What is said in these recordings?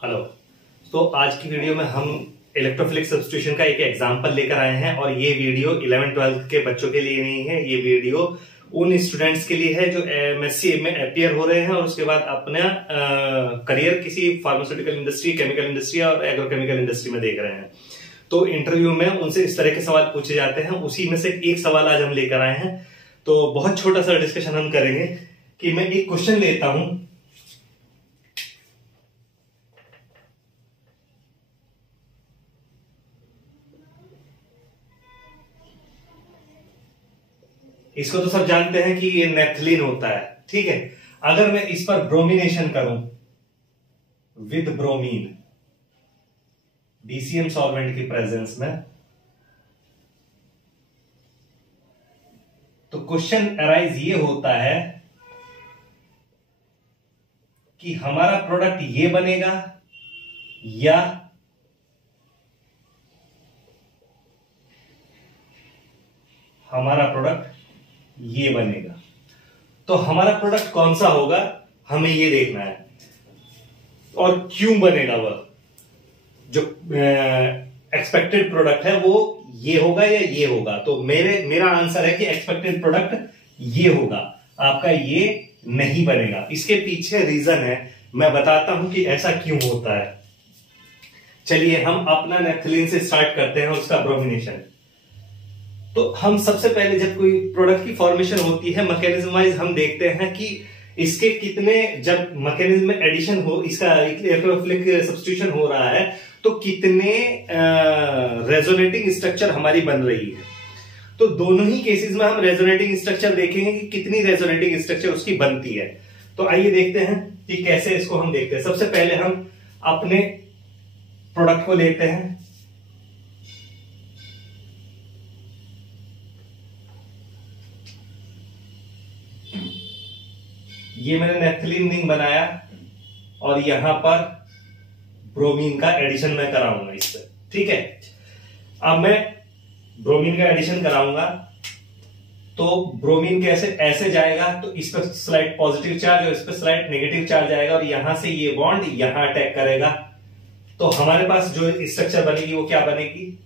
Hello. तो आज की वीडियो में हम इलेक्ट्रोफिलिक सब्स्टिट्यूशन का एक एग्जांपल लेकर आए हैं और ये वीडियो 11-12 के बच्चों के लिए नहीं है। ये वीडियो उन स्टूडेंट्स के लिए है जो एमएससी में अपीयर हो रहे हैं और उसके बाद अपना करियर किसी फार्मास्यूटिकल इंडस्ट्री, केमिकल इंडस्ट्री और एग्रोकेमिकल इंडस्ट्री में देख रहे हैं। तो इंटरव्यू में उनसे इस तरह के सवाल पूछे जाते हैं, उसी में से एक सवाल आज हम लेकर आए हैं। तो बहुत छोटा सा डिस्कशन हम करेंगे कि मैं एक क्वेश्चन लेता हूं, इसको तो सब जानते हैं कि ये नेफ्थलीन होता है, ठीक है। अगर मैं इस पर ब्रोमिनेशन करूं विद ब्रोमीन बीसीएम सॉल्वेंट की प्रेजेंस में, तो क्वेश्चन अराइज ये होता है कि हमारा प्रोडक्ट ये बनेगा या हमारा प्रोडक्ट ये बनेगा। तो हमारा प्रोडक्ट कौन सा होगा हमें ये देखना है, और क्यों बनेगा वह जो एक्सपेक्टेड प्रोडक्ट है वो ये होगा या ये होगा। तो मेरा आंसर है कि एक्सपेक्टेड प्रोडक्ट ये होगा, आपका ये नहीं बनेगा। इसके पीछे रीजन है, मैं बताता हूं कि ऐसा क्यों होता है। चलिए हम अपना नेफ्थलीन से स्टार्ट करते हैं, उसका ब्रोमिनेशन। तो हम सबसे पहले जब कोई प्रोडक्ट की फॉर्मेशन होती है, मैकेनिज्म वाइज हम देखते हैं कि इसके कितने, जब मैकेनिज्म में एडिशन हो, इसका इलेक्ट्रोफिलिक सब्स्टिट्यूशन हो रहा है, तो कितने रेजोनेटिंग स्ट्रक्चर हमारी बन रही है। तो दोनों ही केसेस में हम रेजोनेटिंग स्ट्रक्चर देखेंगे कि कितनी रेजोनेटिंग स्ट्रक्चर उसकी बनती है। तो आइए देखते हैं कि कैसे इसको हम देखते हैं। सबसे पहले हम अपने प्रोडक्ट को लेते हैं, ये मैंने नेफ्थलीन रिंग बनाया और यहां पर ब्रोमीन का एडिशन मैं कराऊंगा इससे, ठीक है। अब मैं ब्रोमीन का एडिशन कराऊंगा तो ब्रोमीन कैसे ऐसे जाएगा, तो इस पर स्लाइड पॉजिटिव चार्ज और इस पर स्लाइड नेगेटिव चार्ज आएगा और यहां से ये बॉन्ड यहां अटैक करेगा। तो हमारे पास जो स्ट्रक्चर बनेगी वो क्या बनेगी,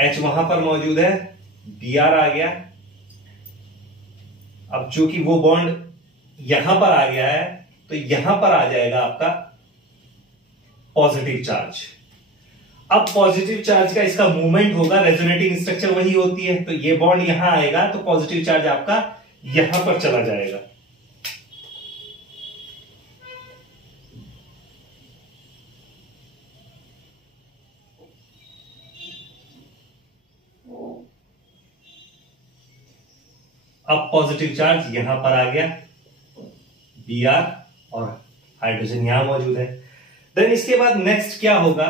H वहां पर मौजूद है, Br आ गया। अब चूंकि वो बॉन्ड यहां पर आ गया है तो यहां पर आ जाएगा आपका पॉजिटिव चार्ज। अब पॉजिटिव चार्ज का इसका मूवमेंट होगा, रेजोनेटिंग स्ट्रक्चर वही होती है, तो ये बॉन्ड यहां आएगा तो पॉजिटिव चार्ज आपका यहां पर चला जाएगा। अब पॉजिटिव चार्ज यहां पर आ गया, Br, और हाइड्रोजन यहां मौजूद है। देन इसके बाद नेक्स्ट क्या होगा,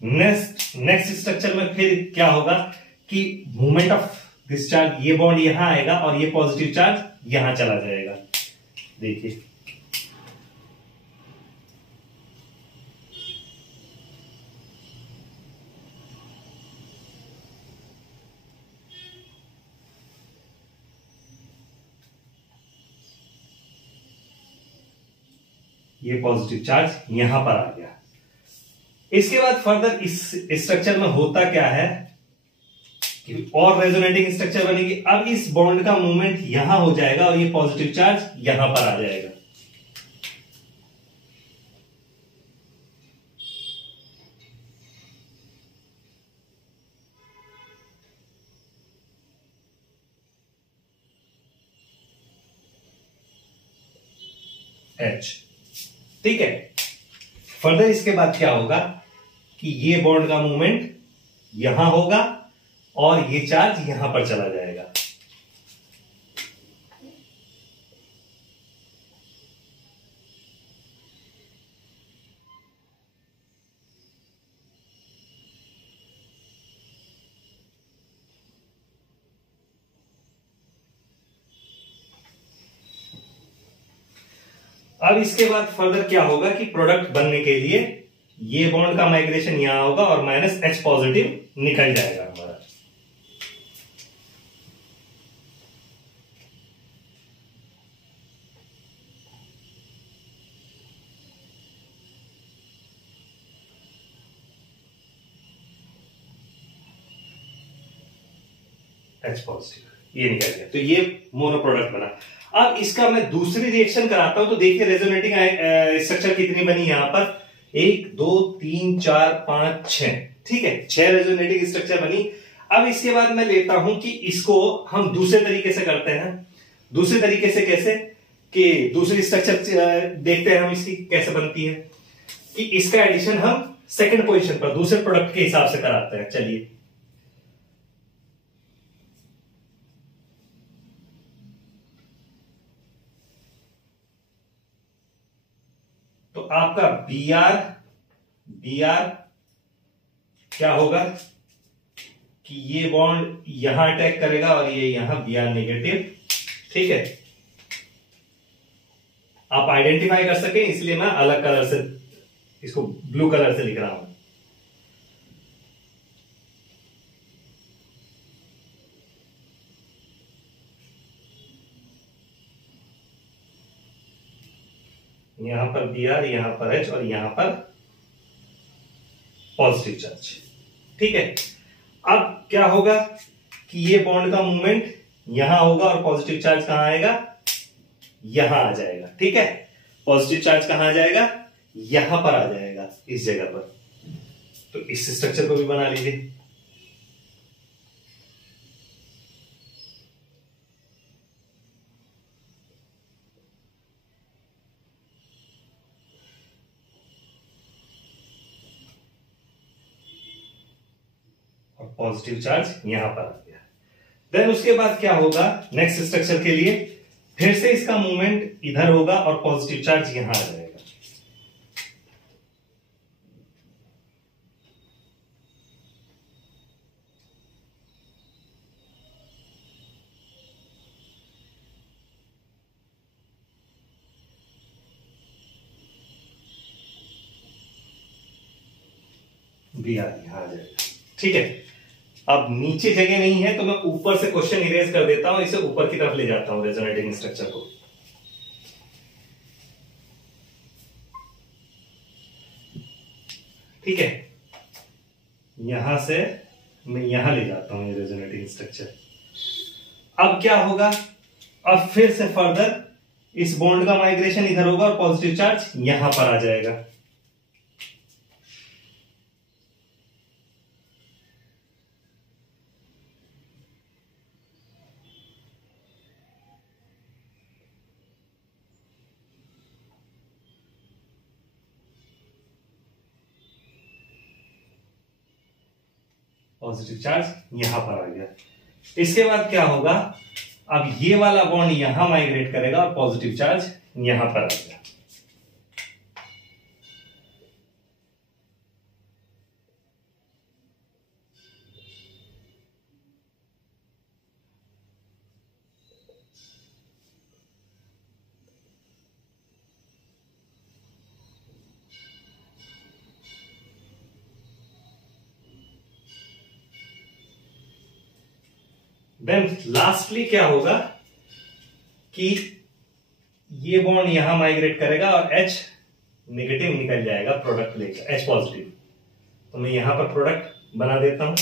नेक्स्ट स्ट्रक्चर में फिर क्या होगा कि मूवमेंट ऑफ दिस चार्ज, ये बॉन्ड यहां आएगा और ये पॉजिटिव चार्ज यहां चला जाएगा। देखिए ये पॉजिटिव चार्ज यहां पर आ गया। इसके बाद फर्दर इस स्ट्रक्चर में होता क्या है कि और रेजोनेटिंग स्ट्रक्चर बनेगी। अब इस बॉन्ड का मूवमेंट यहां हो जाएगा और ये पॉजिटिव चार्ज यहां पर आ जाएगा। H, ठीक है। फर्दर इसके बाद क्या होगा कि ये बॉन्ड का मूवमेंट यहां होगा और ये चार्ज यहां पर चला जाएगा। अब इसके बाद फर्दर क्या होगा कि प्रोडक्ट बनने के लिए ये बॉन्ड का माइग्रेशन यहां होगा और माइनस H पॉजिटिव निकल जाएगा हमारा। H पॉजिटिव ये निकल गया, तो ये मोनो प्रोडक्ट बना। अब इसका मैं दूसरी रिएक्शन कराता हूं, तो देखिए रेजोनेटिंग स्ट्रक्चर कितनी बनी यहां पर, 1 2 3 4 5 6, ठीक है, 6 रेजोनेटिंग स्ट्रक्चर बनी। अब इसके बाद मैं लेता हूं कि इसको हम दूसरे तरीके से करते हैं। दूसरे तरीके से कैसे, कि दूसरी स्ट्रक्चर देखते हैं हम इसकी कैसे बनती है, कि इसका एडिशन हम सेकंड पोजीशन पर दूसरे प्रोडक्ट के हिसाब से कराते हैं। चलिए, तो आपका बी आर क्या होगा कि ये बॉन्ड यहां अटैक करेगा और ये यहां बी आर नेगेटिव, ठीक है। आप आइडेंटिफाई कर सके इसलिए मैं अलग कलर से इसको ब्लू कलर से लिख रहा हूं। यहां पर बी आर, यहां पर H और यहां पर पॉजिटिव चार्ज, ठीक है। अब क्या होगा कि ये बॉन्ड का मूवमेंट यहां होगा और पॉजिटिव चार्ज कहां आएगा, यहां आ जाएगा, ठीक है। पॉजिटिव चार्ज कहां आ जाएगा, यहां पर आ जाएगा, इस जगह पर। तो इस स्ट्रक्चर को भी बना लीजिए। पॉजिटिव चार्ज यहां पर आ गया। देन उसके बाद क्या होगा, नेक्स्ट स्ट्रक्चर के लिए फिर से इसका मूवमेंट इधर होगा और पॉजिटिव चार्ज यहां आ जाएगा। भी यहां आ जाएगा, ठीक है। अब नीचे जगह नहीं है तो मैं ऊपर से क्वेश्चन इरेज कर देता हूं, इसे ऊपर की तरफ ले जाता हूं रेजोनेटिंग स्ट्रक्चर को। ठीक है, यहां से मैं यहां ले जाता हूं ये रेजोनेटिंग स्ट्रक्चर। अब क्या होगा, अब फिर से फर्दर इस बॉन्ड का माइग्रेशन इधर होगा और पॉजिटिव चार्ज यहां पर आ जाएगा। पॉजिटिव चार्ज यहां पर आ गया। इसके बाद क्या होगा, अब ये वाला बॉन्ड यहां माइग्रेट करेगा और पॉजिटिव चार्ज यहां पर आ गया। देन लास्टली क्या होगा कि ये बॉन्ड यहां माइग्रेट करेगा और H नेगेटिव निकल जाएगा प्रोडक्ट लेकर, H पॉजिटिव। तो मैं यहां पर प्रोडक्ट बना देता हूं।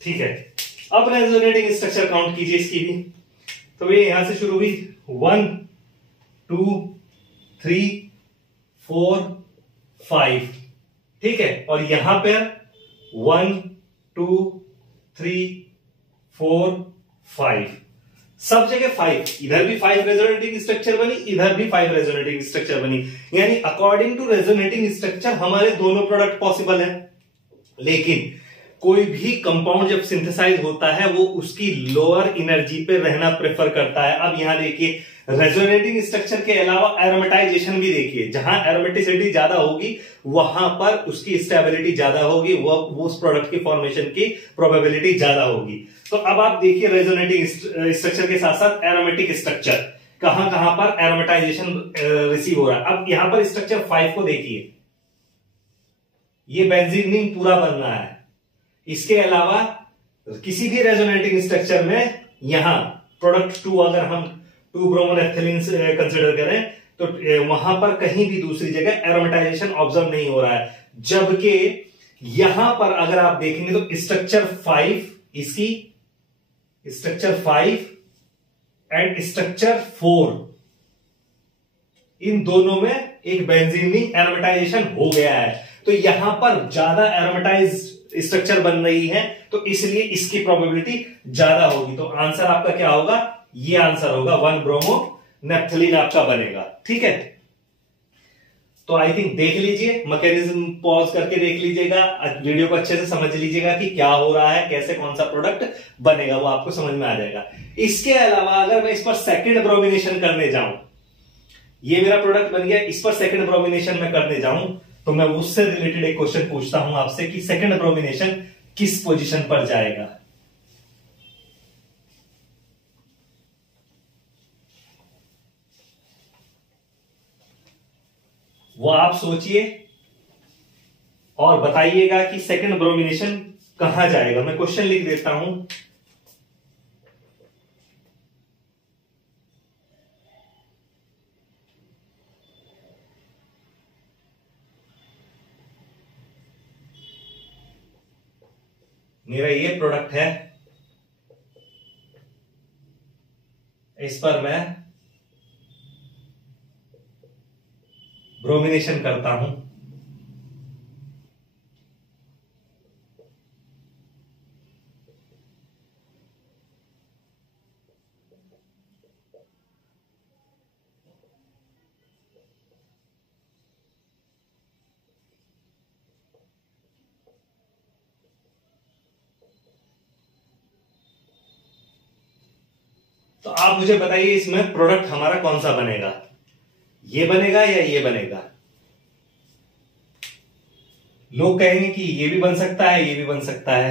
ठीक है, अब रेजोनेटिंग स्ट्रक्चर काउंट कीजिए इसकी भी। तो ये यहां से शुरू हुई 1 2 3 4 5, ठीक है। और यहां पर 1 2 3 4 5, सब जगह 5, इधर भी 5 रेजोनेटिंग स्ट्रक्चर बनी, इधर भी 5 रेजोनेटिंग स्ट्रक्चर बनी। यानी अकॉर्डिंग टू रेजोनेटिंग स्ट्रक्चर हमारे दोनों प्रोडक्ट पॉसिबल है। लेकिन कोई भी कंपाउंड जब सिंथेसाइज होता है वो उसकी लोअर एनर्जी पे रहना प्रेफर करता है। अब यहां देखिए रेजोनेटिंग स्ट्रक्चर के अलावा एरोमेटाइजेशन भी देखिए, जहां एरोमेटिसिटी ज्यादा होगी वहां पर उसकी स्टेबिलिटी ज्यादा होगी, वो उस प्रोडक्ट की फॉर्मेशन की प्रोबेबिलिटी ज्यादा होगी। तो अब आप देखिए रेजोनेटिंग स्ट्रक्चर के साथ साथ एरोमेटिक स्ट्रक्चर कहां कहां पर एरोमेटाइजेशन रिसीव हो रहा है। अब यहां पर स्ट्रक्चर 5 को देखिए, ये बेंजीन रिंग पूरा बन रहा है। इसके अलावा किसी भी रेजोनेटिंग स्ट्रक्चर में यहां प्रोडक्ट 2 अगर हम 2 ब्रोमोनेफ्थलीन कंसिडर करें तो वहां पर कहीं भी दूसरी जगह एरोमेटाइजेशन ऑब्जर्व नहीं हो रहा है। जबकि यहां पर अगर आप देखेंगे तो स्ट्रक्चर 5, इसकी स्ट्रक्चर 5 एंड स्ट्रक्चर 4, इन दोनों में एक बेंजीन रिंग एरोमेटाइजेशन हो गया है। तो यहां पर ज्यादा एरोमेटाइज स्ट्रक्चर बन रही है, तो इसलिए इसकी प्रोबेबिलिटी ज्यादा होगी। तो आंसर आपका क्या होगा, ये आंसर होगा 1 ब्रोमो नेफ्थलीन आपका बनेगा। ठीक है, तो आई थिंक देख लीजिए, मैकेनिज्म पॉज करके देख लीजिएगा, वीडियो को अच्छे से समझ लीजिएगा कि क्या हो रहा है, कैसे कौन सा प्रोडक्ट बनेगा, वो आपको समझ में आ जाएगा। इसके अलावा अगर मैं इस पर सेकंड ब्रोमिनेशन करने जाऊं, ये मेरा प्रोडक्ट बन गया, इस पर सेकंड ब्रोमिनेशन में करने जाऊं तो मैं उससे रिलेटेड एक क्वेश्चन पूछता हूं आपसे कि सेकंड ब्रोमिनेशन किस पोजीशन पर जाएगा। वो आप सोचिए और बताइएगा कि सेकंड ब्रोमिनेशन कहां जाएगा। मैं क्वेश्चन लिख देता हूं। मेरा ये प्रोडक्ट है, इस पर मैं ब्रोमिनेशन करता हूं। तो आप मुझे बताइए इसमें प्रोडक्ट हमारा कौन सा बनेगा, ये बनेगा या ये बनेगा। लोग कहेंगे कि ये भी बन सकता है, ये भी बन सकता है,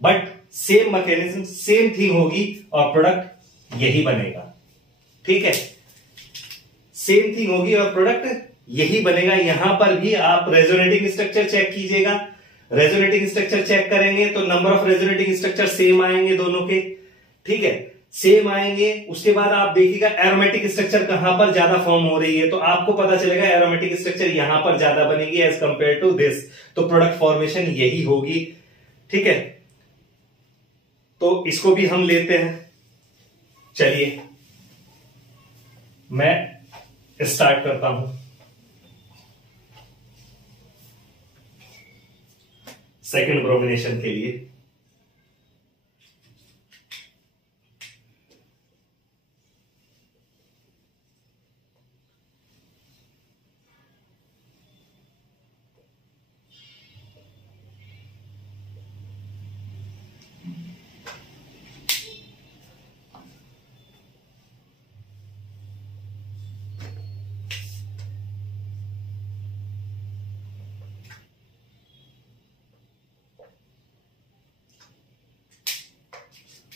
but same mechanism same thing होगी और प्रोडक्ट यही बनेगा। ठीक है, सेम थिंग होगी और प्रोडक्ट यही बनेगा। यहां पर भी आप रेजोनेटिंग स्ट्रक्चर चेक कीजिएगा। रेजोनेटिंग स्ट्रक्चर चेक करेंगे तो number of resonating structure same आएंगे दोनों के। ठीक है, सेम आएंगे। उसके बाद आप देखिएगा एरोमेटिक स्ट्रक्चर कहां पर ज्यादा फॉर्म हो रही है, तो आपको पता चलेगा एरोमेटिक स्ट्रक्चर यहां पर ज्यादा बनेगी एज कंपेयर टू दिस, तो प्रोडक्ट फॉर्मेशन यही होगी। ठीक है, तो इसको भी हम लेते हैं। चलिए मैं स्टार्ट करता हूं सेकंड ब्रोमिनेशन के लिए।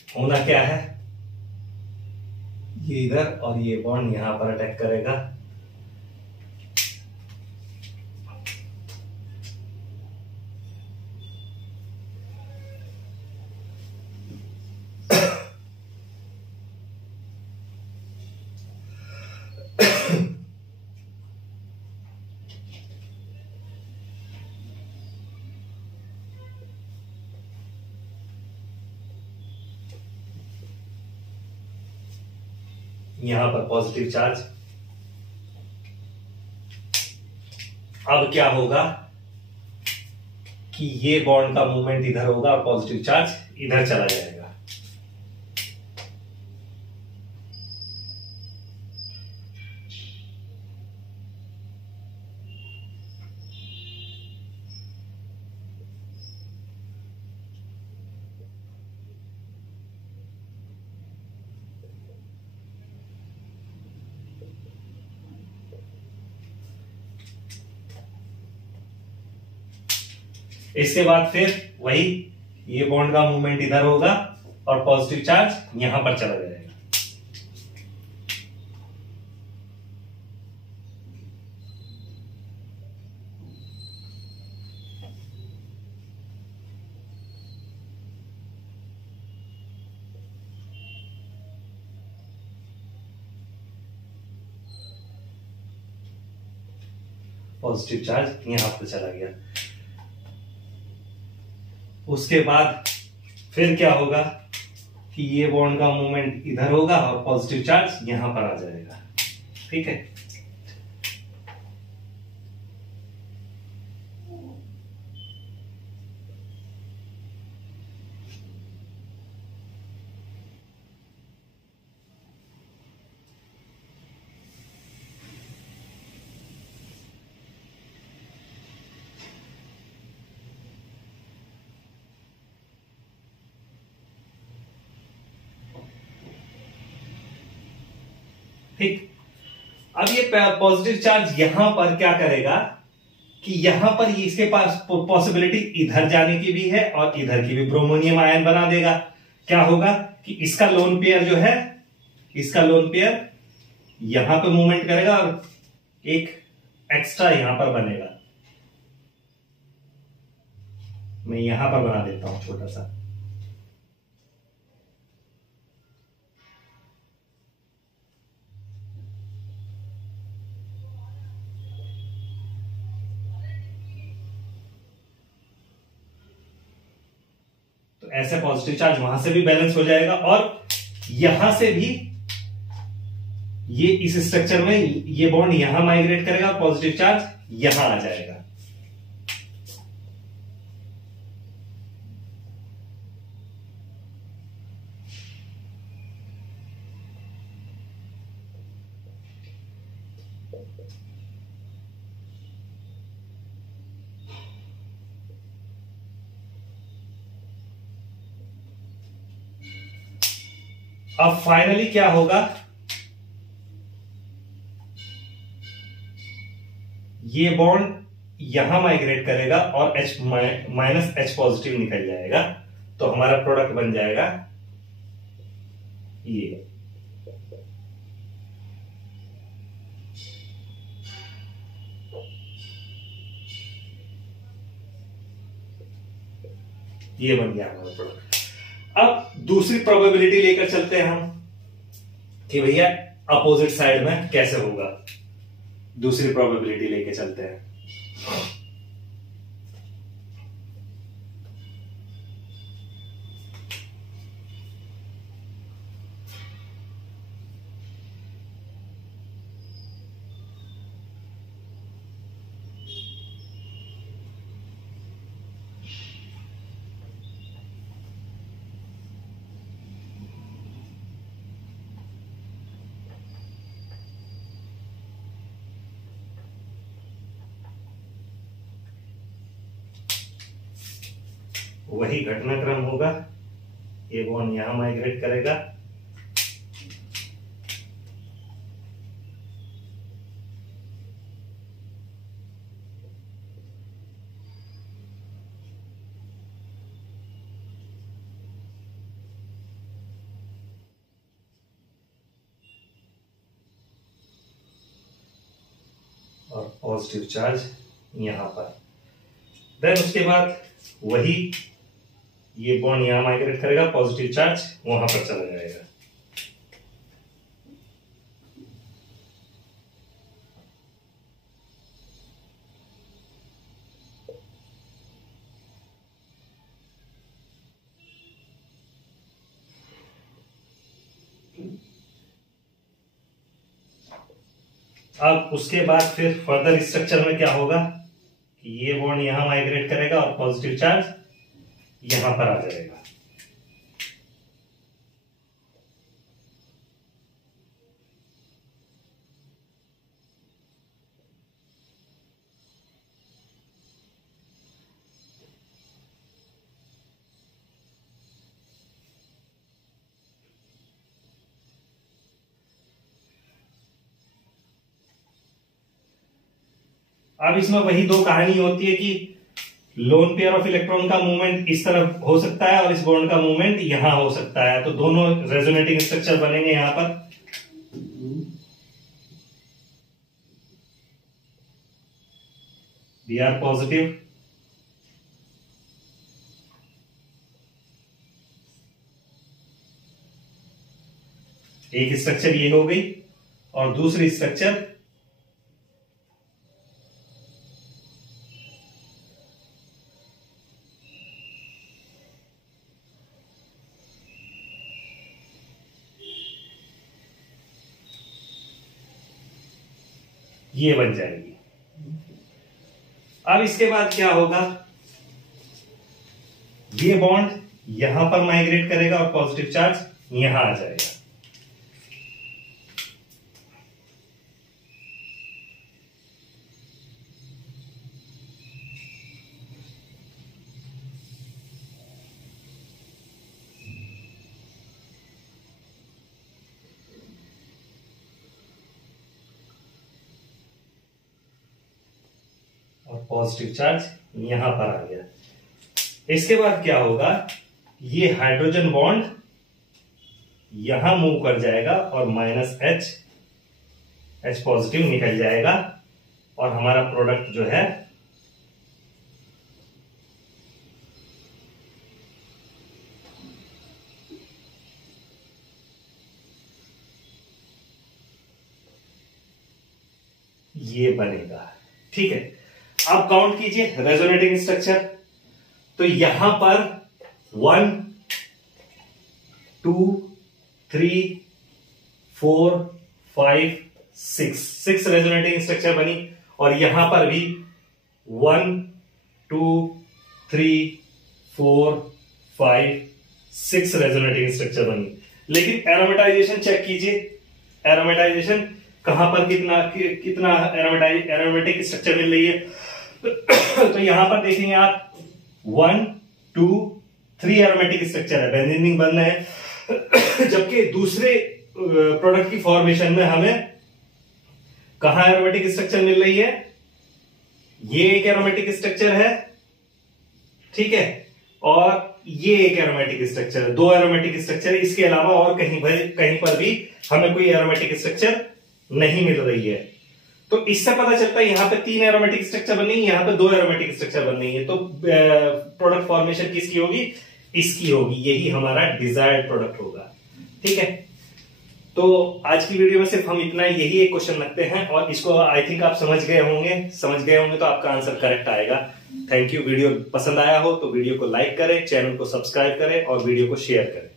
होना क्या है, ये इधर और ये बॉन्ड यहां पर अटैक करेगा। यहां पर पॉजिटिव चार्ज। अब क्या होगा कि ये बॉन्ड का मूवमेंट इधर होगा और पॉजिटिव चार्ज इधर चला जाएगा। इसके बाद फिर वही ये बॉन्ड का मूवमेंट इधर होगा और पॉजिटिव चार्ज यहां पर चला जाएगा। पॉजिटिव चार्ज यहां पर चला गया। उसके बाद फिर क्या होगा कि ये बॉन्ड का मूवमेंट इधर होगा और पॉजिटिव चार्ज यहां पर आ जाएगा। ठीक है, ठीक। अब ये पॉजिटिव चार्ज यहां पर क्या करेगा कि यहां पर इसके पास पॉसिबिलिटी इधर जाने की भी है और इधर की भी, ब्रोमोनियम आयन बना देगा। क्या होगा कि इसका लोन पेयर जो है, इसका लोन पेयर यहां पे मूवमेंट करेगा और एक एक्स्ट्रा यहां पर बनेगा। मैं यहां पर बना देता हूं छोटा सा। तो ऐसे पॉजिटिव चार्ज वहां से भी बैलेंस हो जाएगा और यहां से भी ये इस स्ट्रक्चर में ये बॉन्ड यहां माइग्रेट करेगा, पॉजिटिव चार्ज यहां आ जाएगा। अब फाइनली क्या होगा, ये बॉन्ड यहां माइग्रेट करेगा और H माइनस H पॉजिटिव निकल जाएगा। तो हमारा प्रोडक्ट बन जाएगा ये। ये बन गया हमारा प्रोडक्ट। अब दूसरी प्रोबेबिलिटी लेकर चलते हैं हम कि भैया अपोजिट साइड में कैसे होगा। दूसरी प्रोबेबिलिटी लेके चलते हैं। वही घटनाक्रम होगा, ये बॉन्ड यहां माइग्रेट करेगा और पॉजिटिव चार्ज यहां पर। देन उसके बाद वही ये बॉन्ड यहां माइग्रेट करेगा, पॉजिटिव चार्ज वहां पर चला जाएगा। अब उसके बाद फिर फर्दर स्ट्रक्चर में क्या होगा कि ये बॉन्ड यहां माइग्रेट करेगा और पॉजिटिव चार्ज यहां पर आ जाएगा। अब इसमें वही दो कहानी होती है कि लोन पेयर ऑफ इलेक्ट्रॉन का मूवमेंट इस तरफ हो सकता है और इस बॉन्ड का मूवमेंट यहां हो सकता है, तो दोनों रेजोनेटिंग स्ट्रक्चर बनेंगे यहां पर। Br पॉजिटिव, एक स्ट्रक्चर ये हो गई और दूसरी स्ट्रक्चर ये बन जाएगी। अब इसके बाद क्या होगा, ये बॉन्ड यहां पर माइग्रेट करेगा और पॉजिटिव चार्ज यहां आ जाएगा। और पॉजिटिव चार्ज यहां पर आ गया। इसके बाद क्या होगा, ये हाइड्रोजन बॉन्ड यहां मूव कर जाएगा और -H पॉजिटिव निकल जाएगा और हमारा प्रोडक्ट जो है ये बनेगा। ठीक है, अब काउंट कीजिए रेजोनेटिंग स्ट्रक्चर। तो यहां पर 1 2 3 4 5 6 रेजोनेटिंग स्ट्रक्चर बनी और यहां पर भी 1 2 3 4 5 6 रेजोनेटिंग स्ट्रक्चर बनी। लेकिन एरोमेटाइजेशन चेक कीजिए, एरोमेटाइजेशन कहां पर कितना एरोमेटिक स्ट्रक्चर मिल रही है। तो यहां पर देखेंगे आप 1 2 3 एरोमेटिक स्ट्रक्चर है, बेंजीन रिंग बन रहे हैं। जबकि दूसरे प्रोडक्ट की फॉर्मेशन में हमें कहां एरोमेटिक स्ट्रक्चर मिल रही है, ये एक एरोमेटिक स्ट्रक्चर है, ठीक है, और ये एक एरोमेटिक स्ट्रक्चर है, 2 एरोमेटिक स्ट्रक्चर। इसके अलावा और कहीं पर भी हमें कोई एरोमेटिक स्ट्रक्चर नहीं मिल रही है। तो इससे पता चलता है यहां पे 3 एरोमेटिक स्ट्रक्चर बन रही है, यहां पे 2 एरोमेटिक स्ट्रक्चर बन रही है। तो प्रोडक्ट फॉर्मेशन किसकी होगी, इसकी होगी, यही हमारा डिजायर्ड प्रोडक्ट होगा। ठीक है, तो आज की वीडियो में सिर्फ हम इतना यही एक क्वेश्चन रखते हैं और इसको आई थिंक आप समझ गए होंगे तो आपका आंसर करेक्ट आएगा। Thank you. वीडियो पसंद आया हो तो वीडियो को लाइक करें, चैनल को सब्सक्राइब करें और वीडियो को शेयर करें।